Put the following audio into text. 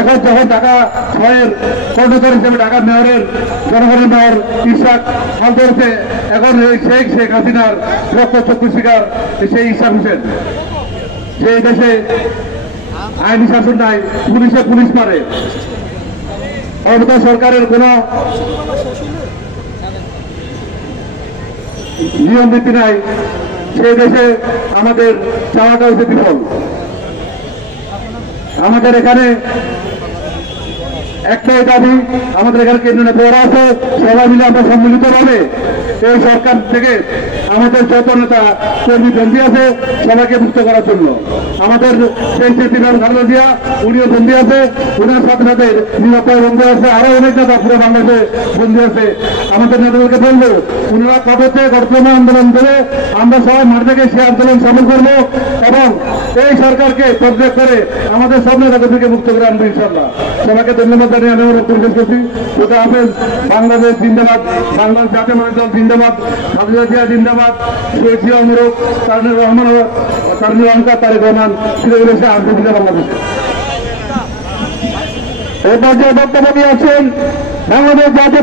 এখন যখন ঢাকা 6-এর কর্ণধার হিসেবে ঢাকা মেয়রের জনগণের মেয়র ইশাক হাল ধরেছে, এখন এই শেখ হাসিনার রক্তচক্ষু শিকার সেই ইশাক হোসেন। সেই দেশে আইনি শাসন নাই, পুলিশ মারে, ক্ষমতা সরকারের কোন নিয়ম নীতি নাই। সেই দেশে আমাদের চাওয়াটা হচ্ছে বিফল। আমাদের এখানে একটাই দাবি, আমাদের এখানে কেন্দ্রীয় নেতা আছে, সবাই মিলে আমরা সম্মিলিতভাবে এই সরকার থেকে আমাদের যত নেতা কর্মী বন্দী আছে সবাইকে মুক্ত করার জন্য। আমাদের সেই বিমান খালেদা জিয়া উনিও বন্দী আছে, উনার সাথে সাথে নিরাপত্তায় বন্দী আছে, আরো অনেক নেতা পুরো বাংলাদেশে বন্দী আছে। আমাদের নেতাদেরকে বলবো উনারা কঠোরতে কঠোরতম আন্দোলন করে আমরা সবাই মাঠ থেকে সে আন্দোলন সামিল করবো এবং এই সরকারকে পর্যায় করে আমাদের সব নেতাদেরকে মুক্ত করে আনবো ইনশাল্লাহ। সবাইকে ধন্যবাদ জানিয়ে আমি আমার বক্তব্য শেষ করছি। খোদা হাফেজ। বাংলাদেশ জিন্দাবাদ, বাংলাদেশ জাতীয় মানুষ দল জিন্দাবাদ, খালেদা জিয়া জিন্দাবাদ, শহীদ জিয়া মুরুখ, তারুণের রহমান, তারুণের অহংকার, তারেক রহমান, সিরাজুল ইসলাম আন্তর্জাতিক বাংলাদেশ। এই পর্যায়ে বক্তব্য নিয়ে আছেন বাংলাদেশ জাতীয়